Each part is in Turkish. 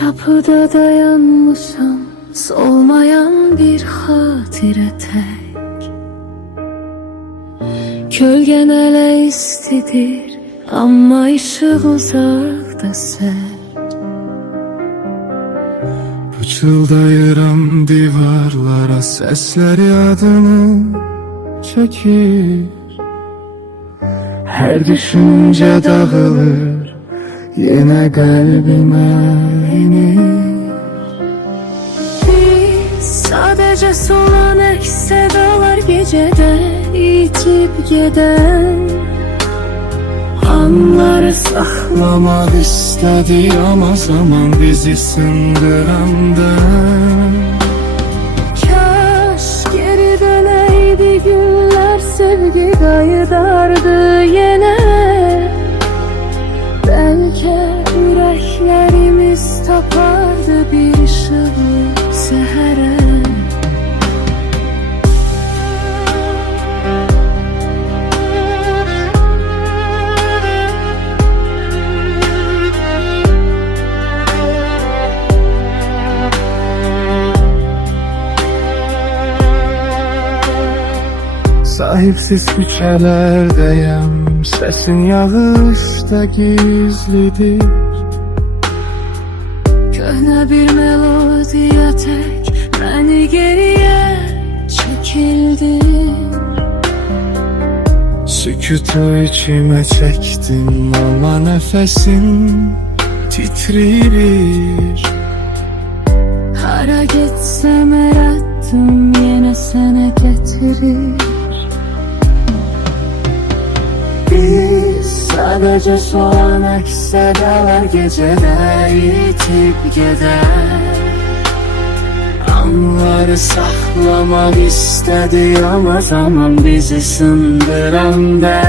Çapıda dayanmışam, solmayan bir hatire tek. Kölgen elə istidir, amma ışık uzakta sək. Pıçıldayıram divarlara, sesleri adını çekir. Her düşünce dağılır, yine kalbime inir. Biz sadece solan eksedalar, gecede itip giden Anları saklamak istedi ama zaman bizi sındıranda. Kaş geri döneydi günler, sevgi kayıdardı yine. Belki yüreklerimiz tapardı bir ışık sehere. Sahipsiz küçelerdeyim, sesin yağışta gizlidir. Köhne bir melodiya tek beni geriye çekildi. Sükutu içime çektim ama nefesim titrir. Hara gitsem erattım, yine sana getirir. Biz sadece soğan eksedalar, gecede itip gider. Anları saklamak istedi ama zaman bizi sındıranda.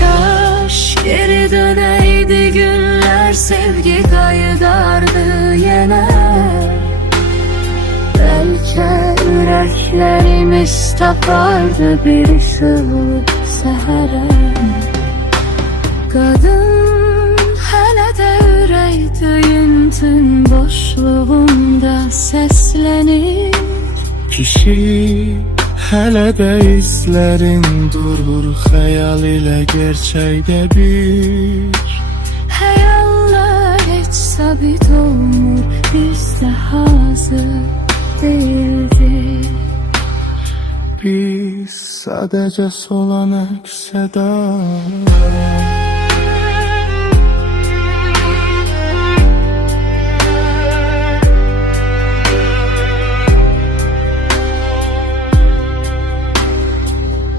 Kaş geri döneydi günler, sevgi kayıdardı yine. Belki yüreklerimiz tapardı bir ışık sehere. Kadın hele de üreydiğin tüm boşluğunda seslenir. Kişi hele de izlerin durur, hayal ile gerçeğe bir. Hayaller hiç sabit olmur, biz de hazır değildik. Biz sadece solan ekseda.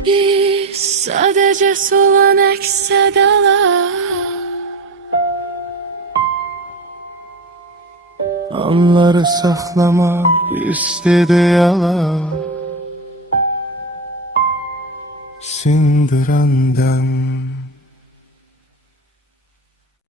Biz sadece solan eksedalar. Anları saklamak istedi yalan, sindirandan.